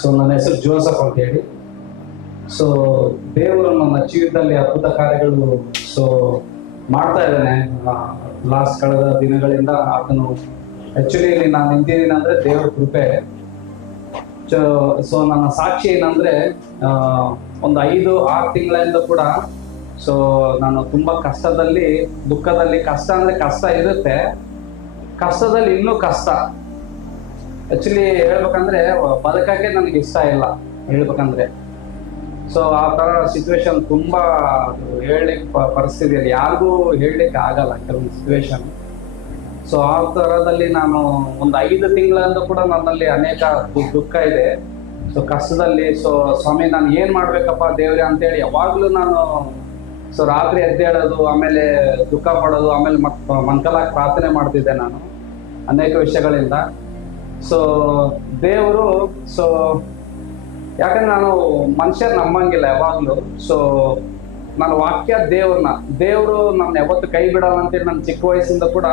So ನನ್ನ ಹೆಸರು Joseph ಅಂತ ಹೇಳಿ. ಸೊ ದೇವರು ನನ್ನ ಜೀವಿತದಲ್ಲಿ ಅದ್ಭುತ ಕಾರ್ಯಗಳು ಸೊ ಮಾಡ್ತಾ ಇದ್ದಾನೆ. ಲಾಸ್ಟ್ ಕಳೆದ ದಿನಗಳಿಂದ ಆತನು ಆಕ್ಚುಲಿ ನಾನು ನಿಂತಿದ್ದೀನಿ ಅಂದ್ರೆ ದೇವರ ಕೃಪೆ. ಸೊ ನನ್ನ ಸಾಕ್ಷಿ ಏನಂದ್ರೆ ಒಂದು 5-6 ತಿಂಗಳಿಂದ ಕೂಡ ಸೊ ನಾನು ತುಂಬಾ ಕಷ್ಟದಲ್ಲಿ, ದುಃಖದಲ್ಲಿ, ಕಷ್ಟ ಅಂದ್ರೆ ಕಷ್ಟ ಇರುತ್ತೆ, ಕಷ್ಟದಲ್ಲಿ ಇನ್ನೂ ಕಷ್ಟ. ಆಕ್ಚುಲಿ ಹೇಳ್ಬೇಕಂದ್ರೆ ಬದುಕಕ್ಕೆ ನನಗೆ ಇಷ್ಟ ಇಲ್ಲ ಹೇಳ್ಬೇಕಂದ್ರೆ. ಸೊ ಆ ತರ ಸಿಚುವೇಶನ್ ತುಂಬಾ ಹೇಳಲಿಕ್ಕೆ ಪರಿಸ್ಥಿತಿಯಲ್ಲಿ ಯಾರಿಗೂ ಹೇಳಲಿಕ್ಕೆ ಆಗಲ್ಲ ಕೆಲವೊಂದು ಸಿಚುವೇಶನ್. ಸೊ ಆ ತರದಲ್ಲಿ ನಾನು ಒಂದು 5 ತಿಂಗಳಿಂದ ಕೂಡ ನನ್ನಲ್ಲಿ ಅನೇಕ ದುಃಖ ಇದೆ. ಸೊ ಕಷ್ಟದಲ್ಲಿ ಸೊ ಸ್ವಾಮಿ ನಾನು ಏನ್ ಮಾಡ್ಬೇಕಪ್ಪ ದೇವ್ರೆ ಅಂತೇಳಿ ಯಾವಾಗ್ಲೂ ನಾನು ಸೊ ರಾತ್ರಿ ಎದ್ದೇಳೋದು, ಆಮೇಲೆ ದುಃಖ ಪಡೋದು, ಆಮೇಲೆ ಮನ್ಕಲಾಗಿ ಪ್ರಾರ್ಥನೆ ಮಾಡ್ತಿದ್ದೆ ನಾನು ಅನೇಕ ವಿಷಯಗಳಿಂದ. ಸೊ ದೇವರು ಸೊ ಯಾಕಂದ್ರೆ ನಾನು ಮನುಷ್ಯರ್ ನಂಬಂಗಿಲ್ಲ ಯಾವಾಗ್ಲೂ. ಸೊ ನಾನು ವಾಕ್ಯ ದೇವರು ನನ್ನ ಯಾವತ್ತು ಕೈ ಬಿಡಲ್ಲ ಅಂತೇಳಿ ನನ್ನ ಚಿಕ್ಕ ವಯಸ್ಸಿಂದ ಕೂಡ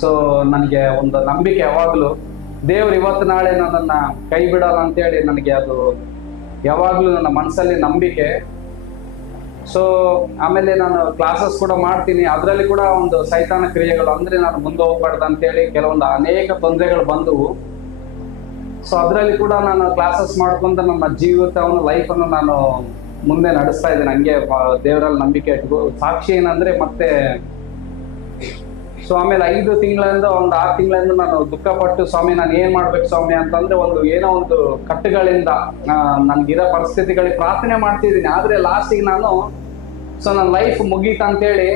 ಸೊ ನನಗೆ ಒಂದು ನಂಬಿಕೆ ಯಾವಾಗ್ಲೂ. ದೇವ್ರು ಇವತ್ತು ನಾಳೆ ನನ್ನನ್ನ ಕೈ ಬಿಡಲ್ಲ ಅಂತೇಳಿ ನನಗೆ ಅದು ಯಾವಾಗ್ಲೂ ನನ್ನ ಮನಸ್ಸಲ್ಲಿ ನಂಬಿಕೆ. ಸೊ ಆಮೇಲೆ ನಾನು ಕ್ಲಾಸಸ್ ಕೂಡ ಮಾಡ್ತೀನಿ, ಅದರಲ್ಲಿ ಕೂಡ ಒಂದು ಸೈತಾನ ಕ್ರಿಯೆಗಳು ಅಂದ್ರೆ ನಾನು ಮುಂದೆ ಹೋಗ್ಬಾರ್ದು ಅಂತೇಳಿ ಕೆಲವೊಂದು ಅನೇಕ ತೊಂದರೆಗಳು ಬಂದವು. ಸೊ ಅದರಲ್ಲಿ ಕೂಡ ನಾನು ಕ್ಲಾಸಸ್ ಮಾಡ್ಕೊಂತ ನನ್ನ ಜೀವಿತವನ್ನು ಲೈಫನ್ನು ನಾನು ಮುಂದೆ ನಡೆಸ್ತಾ ಇದ್ದೇನೆ. ಹಂಗೆ ದೇವರಲ್ಲಿ ನಂಬಿಕೆ ಇಟ್ಕೊ. ಸಾಕ್ಷಿ ಏನಂದ್ರೆ ಮತ್ತೆ ಸೊ ಆಮೇಲೆ 5 ತಿಂಗಳಿಂದ ಒಂದು 6 ತಿಂಗಳಿಂದ ನಾನು ದುಃಖಪಟ್ಟು ಸ್ವಾಮಿ ನಾನು ಏನ್ ಮಾಡ್ಬೇಕು ಸ್ವಾಮಿ ಅಂತಂದ್ರೆ ಏನೋ ಒಂದು ಕಟ್ಟುಗಳಿಂದ ನನ್ಗಿರೋ ಪರಿಸ್ಥಿತಿಗಳಿಗೆ ಪ್ರಾರ್ಥನೆ ಮಾಡ್ತಿದ್ದೀನಿ. ಆದ್ರೆ ಲಾಸ್ಟಿಗೆ ನಾನು ಸೊ ನನ್ನ ಲೈಫ್ ಮುಗೀತ ಅಂತೇಳಿ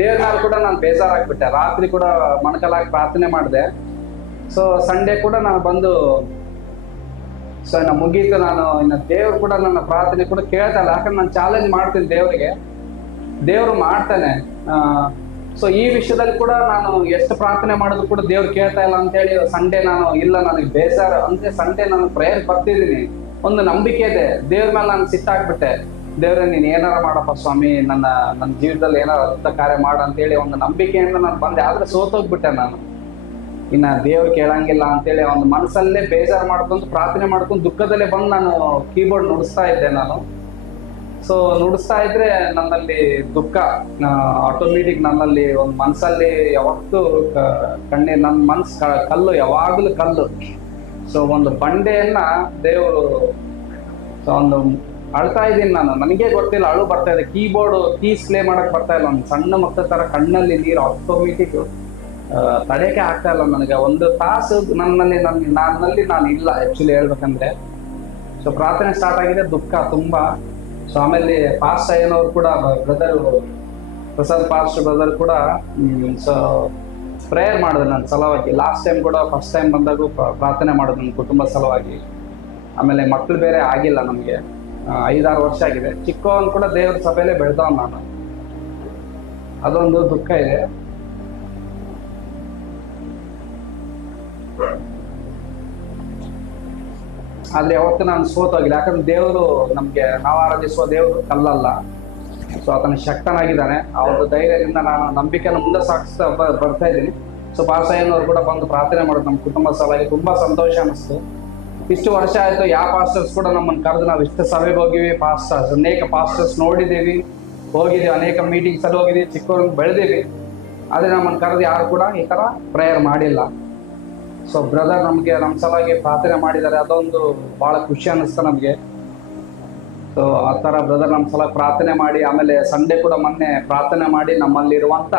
ದೇವ್ರ ಮೇಲೆ ಕೂಡ ನಾನು ಬೇಜಾರಾಗ್ಬಿಟ್ಟೆ. ರಾತ್ರಿ ಕೂಡ ಮೊಣಕಲಾಗಿ ಪ್ರಾರ್ಥನೆ ಮಾಡಿದೆ. ಸೊ ಸಂಡೇ ಕೂಡ ನಾನು ಬಂದು ಸೊ ಇನ್ನು ಮುಗೀತು, ನಾನು ಇನ್ನು ದೇವ್ರು ಕೂಡ ನನ್ನ ಪ್ರಾರ್ಥನೆ ಕೂಡ ಕೇಳ್ತಾ ಇಲ್ಲ. ಯಾಕಂದ್ರೆ ನಾನು ಚಾಲೆಂಜ್ ಮಾಡ್ತೀನಿ ದೇವರಿಗೆ, ದೇವ್ರು ಮಾಡ್ತಾನೆ. ಸೊ ಈ ವಿಷಯದಲ್ಲಿ ಕೂಡ ನಾನು ಎಷ್ಟು ಪ್ರಾರ್ಥನೆ ಮಾಡಿದ್ರು ಕೂಡ ದೇವ್ರು ಕೇಳ್ತಾ ಇಲ್ಲ ಅಂತೇಳಿ ಸಂಡೇ ನಾನು ಇಲ್ಲ, ನನಗೆ ಬೇಜಾರು ಅಂದ್ರೆ ಸಂಡೇ ನಾನು ಪ್ರೇಯರ್ ಬರ್ತಿದ್ದೀನಿ, ಒಂದು ನಂಬಿಕೆ ಇದೆ ದೇವ್ರ ಮೇಲೆ. ನಾನು ಸಿಟ್ಟಾಗ್ಬಿಟ್ಟೆ, ದೇವ್ರೆ ನೀನ್ ಏನಾರ ಮಾಡಪ್ಪ ಸ್ವಾಮಿ, ನನ್ನ ಜೀವಿತದಲ್ಲಿ ಏನಾರ ಅದ್ಭುತ ಕಾರ್ಯ ಮಾಡು ಅಂತೇಳಿ ಒಂದು ನಂಬಿಕೆಯಿಂದ ನಾನು ಬಂದೆ. ಆದ್ರೆ ಸೋತೋಗ್ಬಿಟ್ಟೆ ನಾನು. ಇನ್ನ ದೇವ್ರು ಕೇಳಂಗಿಲ್ಲ ಅಂತೇಳಿ ಒಂದು ಮನಸ್ಸಲ್ಲೇ ಬೇಜಾರು ಮಾಡ್ಕೊಂಡು ಪ್ರಾರ್ಥನೆ ಮಾಡ್ಕೊಂಡು ದುಃಖದಲ್ಲೇ ಬಂದು ನಾನು ಕೀಬೋರ್ಡ್ ನುಡಿಸ್ತಾ ಇದ್ದೆ ನಾನು. ಸೊ ನುಡಿಸ್ತಾ ಇದ್ರೆ ನನ್ನಲ್ಲಿ ದುಃಖ ಆಟೋಮೆಟಿಕ್ ನನ್ನಲ್ಲಿ ಒಂದು ಮನಸ್ಸಲ್ಲಿ ಯಾವತ್ತೂ ನನ್ನ ಮನ್ಸು ಕಲ್ಲು, ಯಾವಾಗಲೂ ಕಲ್ಲು. ಸೊ ಒಂದು ಬಂಡೆಯನ್ನ ದೇವರು ಸೊ ಒಂದು ಅಳ್ತಾ ಇದ್ದೀನಿ ನಾನು, ನನಗೆ ಗೊತ್ತಿಲ್ಲ, ಅಳು ಬರ್ತಾ ಇದೆ. ಕೀಸ್ ಪ್ಲೇ ಮಾಡಕ್ ಬರ್ತಾ ಇಲ್ಲ. ಒಂದು ಸಣ್ಣ ಮಕ್ಕಳ ತರ ಕಣ್ಣಲ್ಲಿ ನೀರು ಆಟೋಮೆಟಿಕ್ ತಡೆಯಕ್ಕೆ ಆಗ್ತಾ ಇಲ್ಲ ನನಗೆ. ಒಂದು ತಾಸು ನನ್ನಲ್ಲಿ ನಾನು ಇಲ್ಲ ಆಕ್ಚುಲಿ ಹೇಳ್ಬೇಕಂದ್ರೆ. ಸೊ ಪ್ರಾರ್ಥನೆ ಸ್ಟಾರ್ಟ್ ಆಗಿದೆ, ದುಃಖ ತುಂಬಾ. ಸೊ ಆಮೇಲೆ ಪಾಸ್ಟ್ ಅಯ್ಯನವ್ರು ಕೂಡ ಬ್ರದರ್ ಪ್ರಸಾದ್ ಪಾಸ್ಟ್ ಬ್ರದರ್ ಕೂಡ ಸೊ ಪ್ರೇಯರ್ ಮಾಡಿದ್ರು ನನ್ನ ಸಲುವಾಗಿ. ಲಾಸ್ಟ್ ಟೈಮ್ ಕೂಡ ಫಸ್ಟ್ ಟೈಮ್ ಬಂದಾಗೂ ಪ್ರಾರ್ಥನೆ ಮಾಡೋದು ನನ್ನ ಕುಟುಂಬ ಸಲುವಾಗಿ. ಆಮೇಲೆ ಮಕ್ಕಳು ಬೇರೆ ಆಗಿಲ್ಲ ನಮಗೆ, 5-6 ವರ್ಷ ಆಗಿದೆ. ಚಿಕ್ಕವನ್ ಕೂಡ ದೇವ್ರ ಸಭೆಯಲ್ಲೇ ಬೆಳೆದವ್ ನಾನು. ಅದೊಂದು ದುಃಖ ಇದೆ. ಆದ್ರೆ ಯಾವತ್ತು ನಾನು ಸೋತೋಗಿಲ್ಲ. ಯಾಕಂದ್ರೆ ದೇವರು ನಮ್ಗೆ ನಾವು ಆರಾಧಿಸುವ ದೇವರು ಕಲ್ಲಲ್ಲ. ಸೊ ಆತನ ಶಕ್ತನಾಗಿದ್ದಾನೆ. ಆ ಒಂದು ಧೈರ್ಯದಿಂದ ನಾನು ನಂಬಿಕೆಯನ್ನು ಮುಂದೆ ಸಾಗಿಸ್ತಾ ಬರ್ತಾ ಇದ್ದೀನಿ. ಸೊ ಪಾಸ್ಟರ್ನವ್ರು ಕೂಡ ಬಂದು ಪ್ರಾರ್ಥನೆ ಮಾಡೋದು ನಮ್ಮ ಕುಟುಂಬ ಸಲುವಾಗಿ ತುಂಬಾ ಸಂತೋಷ ಅನಿಸ್ತು. ಇಷ್ಟು ವರ್ಷ ಆಯ್ತು, ಯಾವ ಪಾಸ್ಟರ್ಸ್ ಕೂಡ ನಮ್ಮನ್ನು ಕರೆದು ನಾವು ಇಷ್ಟು ಸಭೆಗೆ ಹೋಗಿವಿ, ಅನೇಕ ಪಾಸ್ಟರ್ಸ್ ನೋಡಿದ್ದೀವಿ, ಅನೇಕ ಮೀಟಿಂಗ್ಸ್ ಅಲ್ಲಿ ಹೋಗಿದ್ದೀವಿ, ಚಿಕ್ಕವ್ರಿಗೆ ಬೆಳೆದೀವಿ. ಆದ್ರೆ ನಮ್ಮನ್ನು ಕರೆದು ಯಾರು ಕೂಡ ಈ ತರ ಪ್ರೇಯರ್ ಮಾಡಿಲ್ಲ. ಸೊ ಬ್ರದರ್ ನಮ್ಮ ಸಲುವಾಗಿ ಪ್ರಾರ್ಥನೆ ಮಾಡಿದ್ದಾರೆ, ಅದೊಂದು ಬಹಳ ಖುಷಿ ಅನ್ನಿಸ್ತು ನಮಗೆ. ಸೊ ಆ ತರ ಬ್ರದರ್ ನಮ್ಮ ಸಲ ಪ್ರಾರ್ಥನೆ ಮಾಡಿ, ಆಮೇಲೆ ಸಂಡೇ ಕೂಡ ಮೊನ್ನೆ ಪ್ರಾರ್ಥನೆ ಮಾಡಿ ನಮ್ಮಲ್ಲಿರುವಂತ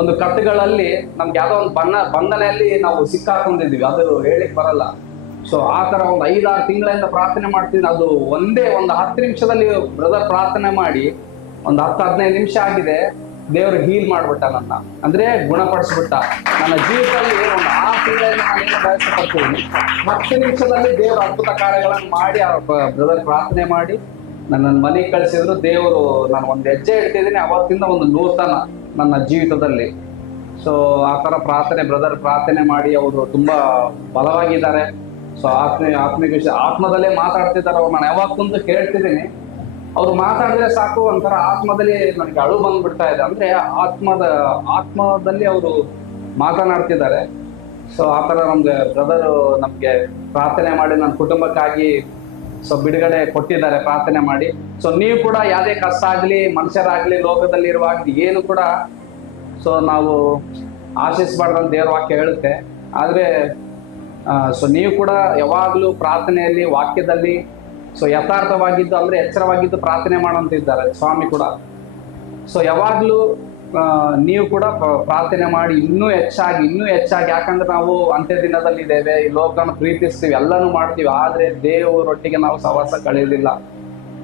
ಒಂದು ಕಟ್ಟುಗಳಲ್ಲಿ ನಮ್ಗೆ ಯಾವ್ದೋ ಒಂದು ಬಂಧನೆಯಲ್ಲಿ ನಾವು ಸಿಕ್ಕಾಕೊಂಡಿದ್ವಿ, ಅದು ಹೇಳಿಕ್ ಬರಲ್ಲ. ಸೊ ಆ ತರ ಒಂದು 5-6 ತಿಂಗಳಿಂದ ಪ್ರಾರ್ಥನೆ ಮಾಡ್ತೀನಿ. ಅದು ಒಂದೇ ಒಂದು 10 ನಿಮಿಷದಲ್ಲಿ ಬ್ರದರ್ ಪ್ರಾರ್ಥನೆ ಮಾಡಿ ಒಂದು 10-15 ನಿಮಿಷ ಆಗಿದೆ, ದೇವರು ಹೀಲ್ ಮಾಡ್ಬಿಟ್ಟ ನನ್ನ, ಅಂದ್ರೆ ಗುಣಪಡಿಸ್ಬಿಟ್ಟ. ನನ್ನ ಜೀವಿತದಲ್ಲಿ ಒಂದು 6 ತಿಂಗಳಿಂದ ನಾನು ಪ್ರಯತ್ನ ಪಡ್ತೀನಿ. 10 ನಿಮಿಷದಲ್ಲಿ ದೇವರು ಅದ್ಭುತ ಕಾರ್ಯಗಳನ್ನು ಮಾಡಿ ಬ್ರದರ್ ಪ್ರಾರ್ಥನೆ ಮಾಡಿ ನನ್ನ ಮನೆಗೆ ಕಳಿಸಿದ್ರು. ದೇವರು ನಾನು ಒಂದು ಹೆಜ್ಜೆ ಇಡ್ತಿದ್ದೀನಿ, ಅವತ್ತಿಂದ ಒಂದು ನೂತನ ನನ್ನ ಜೀವಿತದಲ್ಲಿ. ಸೊ ಆ ತರ ಬ್ರದರ್ ಪ್ರಾರ್ಥನೆ ಮಾಡಿ ಅವರು ತುಂಬಾ ಬಲವಾಗಿದ್ದಾರೆ. ಸೊ ಆತ್ಮಿಕ ವಿಷಯ ಆತ್ಮದಲ್ಲೇ ಮಾತಾಡ್ತಿದ್ದಾರೆ ಅವ್ರು. ನಾನು ಯಾವಾಗ ಕುಂತು ಕೇಳ್ತಿದ್ದೀನಿ, ಅವ್ರು ಮಾತಾಡಿದ್ರೆ ಸಾಕು ಒಂಥರ ಆತ್ಮದಲ್ಲಿ ನನಗೆ ಅಳು ಬಂದ್ಬಿಡ್ತಾ ಇದೆ. ಅಂದ್ರೆ ಆತ್ಮದಲ್ಲಿ ಅವರು ಮಾತನಾಡ್ತಿದ್ದಾರೆ. ಸೊ ಆ ತರ ನಮ್ಗೆ ಬ್ರದರ್ ನಮ್ಗೆ ಪ್ರಾರ್ಥನೆ ಮಾಡಿ ನನ್ನ ಕುಟುಂಬಕ್ಕಾಗಿ ಸೊ ಬಿಡುಗಡೆ ಕೊಟ್ಟಿದ್ದಾರೆ ಪ್ರಾರ್ಥನೆ ಮಾಡಿ. ಸೊ ನೀವು ಕೂಡ ಯಾವುದೇ ಕಷ್ಟ ಆಗಲಿ, ಮನುಷ್ಯರಾಗ್ಲಿ, ಲೋಕದಲ್ಲಿ ಇರುವಾಗ ಏನು ಕೂಡ ಸೊ ನಾವು ಆಶಿಸಬಾರ್ದಂತ ದೇವ್ರ ವಾಕ್ಯ ಹೇಳುತ್ತೆ. ಆದರೆ ಸೊ ನೀವು ಕೂಡ ಯಾವಾಗಲೂ ಪ್ರಾರ್ಥನೆಯಲ್ಲಿ, ವಾಕ್ಯದಲ್ಲಿ ಸೊ ಯಥಾರ್ಥವಾಗಿದ್ದು ಅಂದರೆ ಎಚ್ಚರವಾಗಿದ್ದು ಪ್ರಾರ್ಥನೆ ಮಾಡೋಂತಿದ್ದಾರೆ ಸ್ವಾಮಿ ಕೂಡ. ಸೊ ಯಾವಾಗಲೂ ನೀವು ಕೂಡ ಪ್ರಾರ್ಥನೆ ಮಾಡಿ ಇನ್ನೂ ಹೆಚ್ಚಾಗಿ ಯಾಕಂದ್ರೆ ನಾವು ಅಂತ್ಯ ದಿನದಲ್ಲಿ ಇದ್ದೇವೆ, ಈ ಲೋಕನ ಪ್ರೀತಿಸ್ತೀವಿ, ಎಲ್ಲನೂ ಮಾಡ್ತೀವಿ, ಆದರೆ ದೇವರೊಟ್ಟಿಗೆ ನಾವು ಸಹವಾಸ ಕಳೆಯೋದಿಲ್ಲ.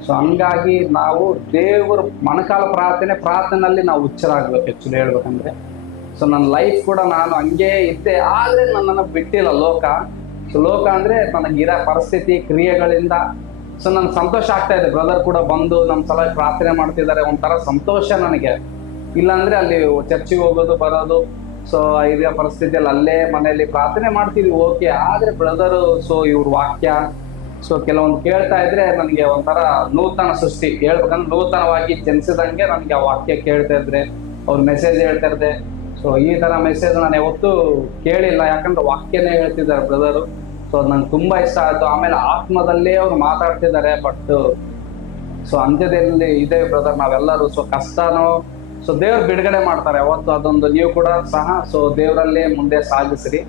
ಸೊ ಹಂಗಾಗಿ ನಾವು ದೇವರು ಮೊಣಕಾಲ ಪ್ರಾರ್ಥನೆಯಲ್ಲಿ ನಾವು ಹುಚ್ಚರಾಗಬೇಕು. ಆ್ಯಕ್ಚುಲಿ ಹೇಳ್ಬೇಕಂದ್ರೆ ಸೊ ನನ್ನ ಲೈಫ್ ಕೂಡ ನಾನು ಹಂಗೆ ಇದ್ದೆ, ಆದರೆ ನನ್ನನ್ನು ಬಿಟ್ಟಿಲ್ಲ ಲೋಕ. ಸೊ ಲೋಕ ಅಂದರೆ ನನಗಿರೋ ಪರಿಸ್ಥಿತಿ, ಕ್ರಿಯೆಗಳಿಂದ ಸೊ ನನಗೆ ಸಂತೋಷ ಆಗ್ತಾ ಇದೆ. ಬ್ರದರ್ ಕೂಡ ಬಂದು ನಮ್ಮ ಸಲ ಪ್ರಾರ್ಥನೆ ಮಾಡ್ತಿದ್ದಾರೆ, ಒಂಥರ ಸಂತೋಷ ನನಗೆ. ಇಲ್ಲಾಂದ್ರೆ ಅಲ್ಲಿ ಚರ್ಚಿಗೆ ಹೋಗೋದು ಬರೋದು, ಸೊ ಇದೇ ಪರಿಸ್ಥಿತಿಯಲ್ಲಿ ಅಲ್ಲೇ ಮನೆಯಲ್ಲಿ ಪ್ರಾರ್ಥನೆ ಮಾಡ್ತಿದ್ವಿ, ಓಕೆ. ಆದರೆ ಬ್ರದರು ಸೊ ಇವ್ರ ವಾಕ್ಯ ಸೊ ಕೆಲವೊಂದು ಕೇಳ್ತಾ ಇದ್ರೆ ನನಗೆ ಒಂಥರ ನೂತನ ಸೃಷ್ಟಿ, ಹೇಳ್ಬೇಕಂದ್ರೆ ನೂತನವಾಗಿ ಜನಿಸಿದಂಗೆ ನನಗೆ ಆ ವಾಕ್ಯ ಕೇಳ್ತಾ ಇದ್ರೆ, ಅವ್ರ ಮೆಸೇಜ್ ಹೇಳ್ತಾ ಇರ್ದೆ. ಸೊ ಈ ತರ ಮೆಸೇಜ್ ನಾನು ಯಾವತ್ತೂ ಕೇಳಿಲ್ಲ, ಯಾಕಂದ್ರೆ ವಾಕ್ಯನೇ ಹೇಳ್ತಿದ್ದಾರೆ ಬ್ರದರು. ಸೊ ಅದು ನಂಗೆ ತುಂಬಾ ಇಷ್ಟ ಆಯ್ತು. ಆಮೇಲೆ ಆತ್ಮದಲ್ಲೇ ಅವ್ರು ಮಾತಾಡ್ತಿದ್ದಾರೆ. ಬಟ್ ಸೊ ಅಂತ್ಯದಲ್ಲಿ ಇದೆ ಬ್ರದರ್ ನಾವೆಲ್ಲರೂ. ಸೊ ಕಷ್ಟನೋ ಸೊ ದೇವ್ರು ಬಿಡುಗಡೆ ಮಾಡ್ತಾರೆ ಯಾವತ್ತು, ಅದೊಂದು ನೀವು ಕೂಡ ಸಹ ಸೊ ದೇವರಲ್ಲೇ ಮುಂದೆ ಸಾಗಿಸ್ರಿ.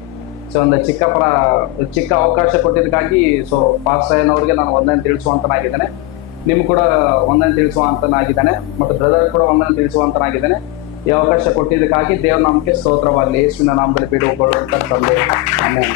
ಸೊ ಒಂದು ಚಿಕ್ಕ ಅವಕಾಶ ಕೊಟ್ಟಿದ್ದಕ್ಕಾಗಿ ಸೊ ಪಾಸ್ಟರ್ ಅವ್ರಿಗೆ ನಾನು ವಂದನೆ ತಿಳಿಸುವಂತನಾಗಿದ್ದೇನೆ. ನಿಮ್ಗೆ ಕೂಡ ವಂದನೆ ತಿಳಿಸುವಂತನಾಗಿದ್ದಾನೆ, ಮತ್ತು ಬ್ರದರ್ ಕೂಡ ವಂದನೆ ತಿಳಿಸುವಂತನಾಗಿದ್ದಾನೆ. ಈ ಅವಕಾಶ ಕೊಟ್ಟಿದ್ದಕ್ಕಾಗಿ ದೇವ್ರ ನಾಮಕ್ಕೆ ಸ್ತೋತ್ರವಾಗಲಿ. ಯೇಸುವಿನ ನಾಮದಲ್ಲಿ ಬಿಡುಗೊಳ್ಳುವಂತ ತಂದೆ, ಆಮೆನ್.